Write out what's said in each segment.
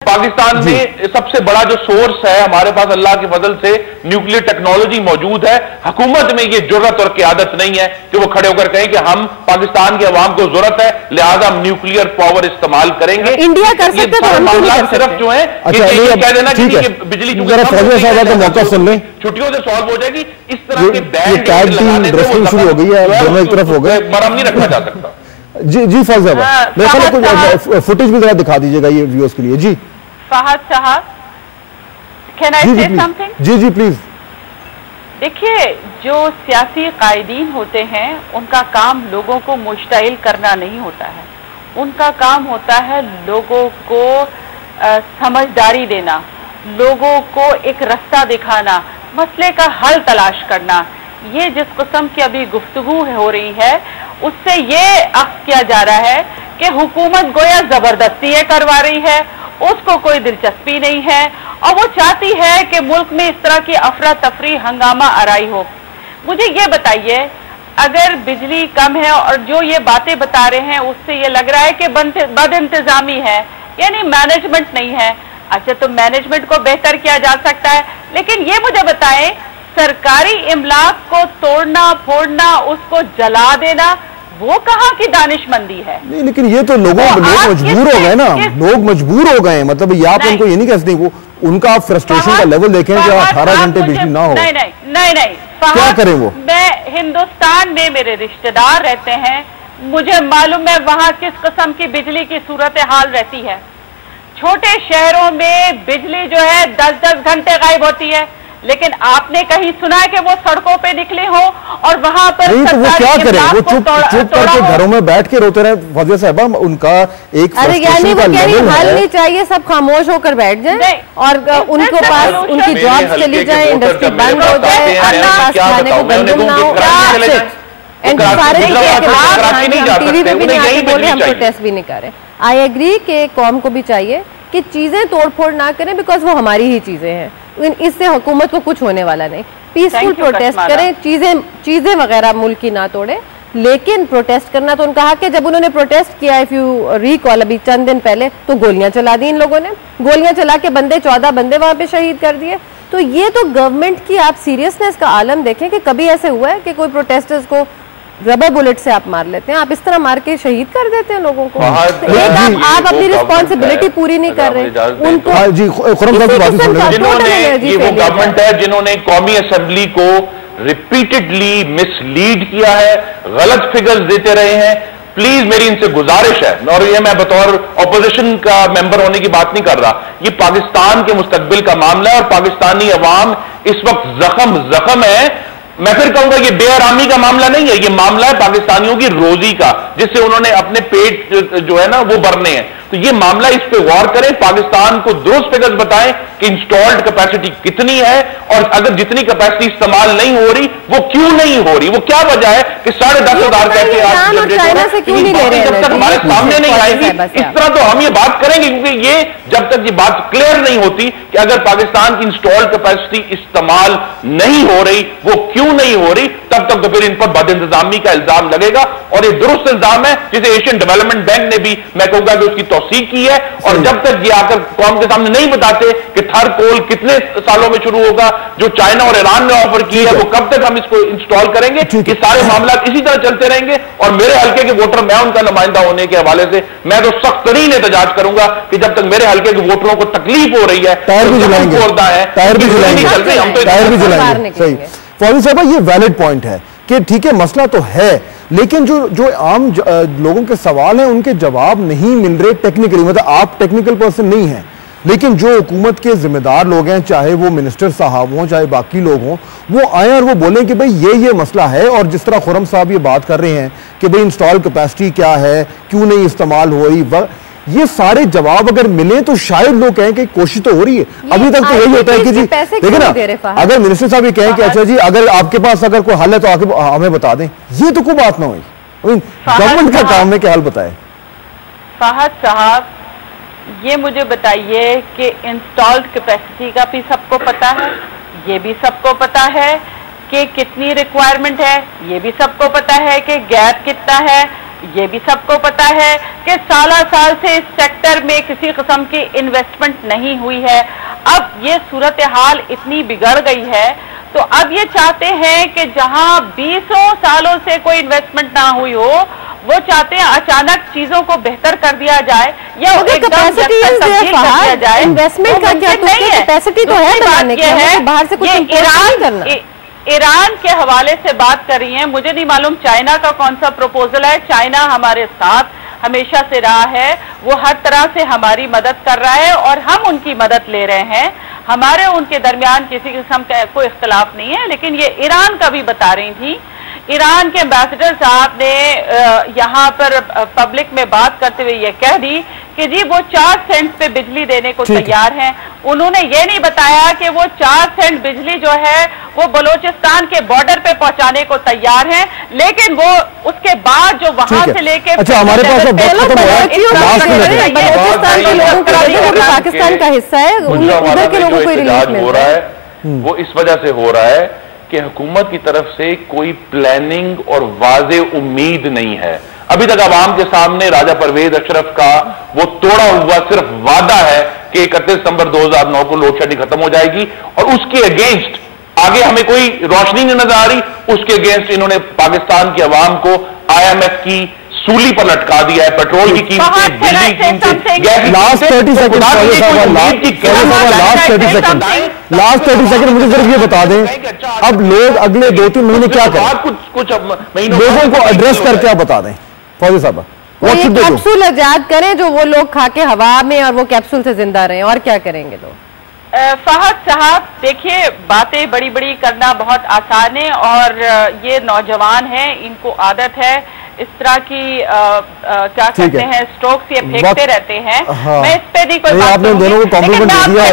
पाकिस्तान में सबसे बड़ा जो सोर्स है हमारे पास अल्लाह के फजल से न्यूक्लियर टेक्नोलॉजी मौजूद है। हुकूमत में ये जुर्रत और क़यादत नहीं है कि वो खड़े होकर कहें कि हम पाकिस्तान के अवाम को जरूरत है लिहाजा हम न्यूक्लियर पावर इस्तेमाल करेंगे। इंडिया कर सकते तो मामला सिर्फ जो है कह देना कि बिजली मौका सुन लें, छुट्टियों से सॉल्व हो जाएगी। इस तरह के बैन शुरू हो गई है, दोनों एक तरफ हो गए, मरहम नहीं रखा जा सकता। जी फौज साहब, मेरे ख्याल कुछ फुटेज भी जरा दिखा दीजिएगा ये व्यूअर्स के लिए। जी फहद साहब, कैन आई से समथिंग? Ji please. देखिए, जो सियासी कायदीन होते हैं उनका काम लोगों को मुश्ताइल करना नहीं होता है, उनका काम होता है लोगों को समझदारी देना, लोगों को एक रास्ता दिखाना, मसले का हल तलाश करना। ये जिस किस्म की अभी गुफ्तगू हो रही है उससे ये अक्स किया जा रहा है कि हुकूमत गोया जबरदस्ती ये करवा रही है, उसको कोई दिलचस्पी नहीं है और वो चाहती है कि मुल्क में इस तरह की अफरा तफरी हंगामा आराई हो। मुझे ये बताइए, अगर बिजली कम है और जो ये बातें बता रहे हैं उससे ये लग रहा है कि बद इंतजामी है, यानी मैनेजमेंट नहीं है। अच्छा, तो मैनेजमेंट को बेहतर किया जा सकता है, लेकिन ये मुझे बताएं, सरकारी इमलाक को तोड़ना फोड़ना, उसको जला देना, वो कहाँ की दानिशमंदी है? नहीं, लेकिन ये तो लोग मजबूर हो गए ना, लोग मजबूर हो गए। मतलब ये आप उनको ये नहीं कह सकते, वो उनका आप फ्रस्ट्रेशन का लेवल देखें कि 18 घंटे बिजली ना हो। नहीं, क्या करें वो? मैं हिंदुस्तान में, मेरे रिश्तेदार रहते हैं, मुझे मालूम है वहाँ किस किस्म की बिजली की सूरत हाल रहती है। छोटे शहरों में बिजली जो है 10-10 घंटे गायब होती है, लेकिन आपने कहीं सुना है कि वो सड़कों पे निकले हो और वहां पर नहीं, तो वो क्या करें? वो चुप करके घरों में बैठ के रोते रहे। फौजिया साहबा, उनका एक अरे यानी वो कह रही हल नहीं चाहिए, सब खामोश होकर बैठ जाए और उनके पास उनकी जॉब चली जाए, इंडस्ट्री बंद हो जाए, खाने को गंदम ना हो। टीवी पे भी नहीं आके बोले हम प्रोटेस्ट भी नहीं करें। आई एग्री कि कौम को भी चाहिए कि चीजें तोड़फोड़ ना करें, बिकॉज वो हमारी ही चीजें हैं, इससे हुकूमत को कुछ होने वाला नहीं। पीसफुल प्रोटेस्ट करें, चीजें वगैरह मुल्क की ना तोड़े, लेकिन प्रोटेस्ट करना तो उनका हक है। जब उन्होंने प्रोटेस्ट किया, इफ यू रिकॉल, अभी चंद दिन पहले, तो गोलियां चला दी इन लोगों ने, गोलियां चला के 14 बंदे वहां पे शहीद कर दिए। तो ये तो गवर्नमेंट की आप सीरियसनेस का आलम देखें कि कभी ऐसे हुआ है कि कोई प्रोटेस्टर्स को रबर बुलेट से आप मार लेते हैं, आप इस तरह मार के शहीद कर देते हैं लोगों को। आप अपनी रिस्पॉन्सिबिलिटी पूरी नहीं कर रहे उनको। ये वो गवर्नमेंट है जिन्होंने कौमी असेंबली को रिपीटेडली मिसलीड किया है, गलत फिगर्स देते रहे हैं। प्लीज मेरी इनसे गुजारिश है, और ये मैं बतौर ऑपोजिशन का मेंबर होने की बात नहीं कर रहा, ये पाकिस्तान के मुस्तकबिल का मामला है और पाकिस्तानी अवाम इस वक्त जख्म है। मैं फिर कहूंगा ये बेआरामी का मामला नहीं है, ये मामला है पाकिस्तानियों की रोजी का, जिससे उन्होंने अपने पेट जो है ना वो भरने हैं। तो ये मामला, इस पे गौर करें, पाकिस्तान को दुरुस्त फिगर्स बताएं कि इंस्टॉल्ड कैपेसिटी कितनी है और अगर जितनी कैपेसिटी इस्तेमाल नहीं हो रही वो क्यों नहीं हो रही, वो क्या वजह है कि 10,500 कहते हैं जब तक हमारे सामने नहीं आएगी। इस तरह तो हम ये बात करेंगे, क्योंकि ये जब तक ये बात क्लियर नहीं होती कि अगर पाकिस्तान की इंस्टॉल्ड कैपेसिटी इस्तेमाल नहीं हो रही, वो क्यों नहीं हो रही, तब तक तो फिर इन पर बदइंतजामी का इल्जाम लगेगा। और ये दुरुस्त इल्जाम है जिसे एशियन डेवलपमेंट बैंक ने भी, मैं कहूंगा कि उसकी तौसीक की है। और जब तक ये आकर कौम के सामने नहीं बताते कि थर कोल कितने सालों में शुरू होगा, जो चाइना और ईरान ने ऑफर की है, वो कब तक हम इसको इंस्टॉल करेंगे, ये सारे मामला इसी तरह चलते रहेंगे। और मेरे हल्के के वोटर, मैं उनका नुमाइंदा होने के हवाले से मैं तो सख्त तरीन एहतजाज करूंगा कि जब तक मेरे हल्के के वोटरों को तकलीफ हो रही है, टायर भी जलाएंगे। फौजी साहब, ये वैलिड पॉइंट है कि ठीक है मसला तो है, लेकिन जो आम लोगों के सवाल हैं उनके जवाब नहीं मिल रहे टेक्निकली। मतलब आप टेक्निकल पर्सन नहीं हैं, लेकिन जो हुकूमत के जिम्मेदार लोग हैं, चाहे वो मिनिस्टर साहब हों चाहे बाकी लोग हों, वो आए और वो बोलें कि भाई ये मसला है। और जिस तरह खुर्रम साहब ये बात कर रहे हैं कि भाई इंस्टॉल कैपेसिटी क्या है, क्यों नहीं इस्तेमाल हो रही, ये सारे जवाब अगर मिले तो शायद लोग कहें कि कोशिश तो हो रही है। अभी तक तो यही होता है कि जी देखिए ना, अगर मिनिस्टर साहब ये कहें कि अच्छा जी अगर आपके पास अगर कोई हल है तो आके हमें बता दें, ये तो कोई बात ना हुई। गवर्नमेंट का काम है कि हल बताए। फहद साहब, ये मुझे बताइए कि इंस्टॉल्ड कैपेसिटी का भी सबको पता है, ये भी सबको पता है कि कितनी रिक्वायरमेंट है, ये भी सबको पता है कि गैप कितना है। ये भी सबको पता है कि साल से इस सेक्टर में किसी किस्म की इन्वेस्टमेंट नहीं हुई है। अब ये सूरत हाल इतनी बिगड़ गई है तो अब ये चाहते हैं कि जहां 20 सालों से कोई इन्वेस्टमेंट ना हुई हो, वो चाहते हैं अचानक चीजों को बेहतर कर दिया जाए या एकदम तब्दील कर दिया जाए। इन्वेस्टमेंट का क्या कैपेसिटी तो है बनाने की, बाहर से कुछ इंपोर्ट करना। ईरान के हवाले से बात कर रही हैं, मुझे नहीं मालूम चाइना का कौन सा प्रपोजल है। चाइना हमारे साथ हमेशा से रहा है, वो हर तरह से हमारी मदद कर रहा है और हम उनकी मदद ले रहे हैं। हमारे उनके दरमियान किसी किस्म का कोई इख्तलाफ नहीं है। लेकिन ये ईरान का भी बता रही थी, ईरान के एम्बेसडर साहब ने यहाँ पर पब्लिक में बात करते हुए ये कह दी कि जी वो 4 सेंट पे बिजली देने को तैयार हैं। उन्होंने ये नहीं बताया कि वो 4 सेंट बिजली जो है वो बलोचिस्तान के बॉर्डर पे पहुंचाने को तैयार हैं, लेकिन वो उसके बाद जो वहां से लेके अच्छा, हमारे पास पाकिस्तान का हिस्सा है, उधर के लोगों को रिलीफ हो रहा है। वो इस वजह से हो रहा है कि हुकूमत की तरफ से कोई प्लानिंग और वाज़े उम्मीद नहीं है। अभी तक आवाम के सामने राजा परवेज अशरफ का वो तोड़ा हुआ सिर्फ वादा है कि 31 सितंबर 2009 को लोड शेडिंग खत्म हो जाएगी और उसके अगेंस्ट आगे हमें कोई रोशनी नहीं नजर आ रही। उसके अगेंस्ट इन्होंने पाकिस्तान की आवाम को IMF की सूली पर लटका दिया है। पेट्रोल की कीमतें, बिजली की कीमतें, लास्ट 30 सेकंड मुझे सिर्फ ये बता दें, अब लोग अगले 2-3 महीने क्या करें, कुछ लोगों को एड्रेस करके आप बता दें फौजी साहब। कैप्सूल इजाद करें जो वो लोग खा के हवा में और वो कैप्सूल से जिंदा रहे, और क्या करेंगे लोग? फहद साहब देखिए, बातें बड़ी बड़ी करना बहुत आसान है और ये नौजवान हैं, इनको आदत है इस तरह की क्या कहते हैं स्ट्रोक्स ये फेंकते रहते हैं। हाँ। मैं इस पे नहीं कोई बात आपने दोनों को कॉम्प्लीमेंट दिया है,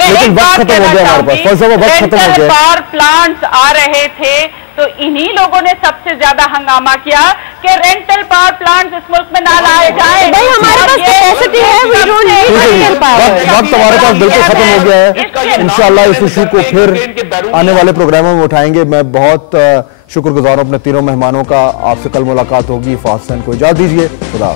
लेकिन वक्त खत्म हो गया हमारे पास। रेंटल पावर प्लांट्स आ रहे थे तो इन्हीं लोगों ने सबसे ज्यादा हंगामा किया कि रेंटल पावर प्लांट्स इस मुल्क में ना लाए जाए। भाई हमारे पास कैपेसिटी है, we don't need rental power. वक्त हमारे पास बिल्कुल खत्म हो गया है। इंशाल्लाह इस इशू को फिर आने वाले प्रोग्रामों में उठाएंगे। मैं बहुत शुक्रगुजार हूं अपने तीनों मेहमानों का। आपसे कल मुलाकात होगी। फहद हुसैन को इजाजत दीजिए। खुदा।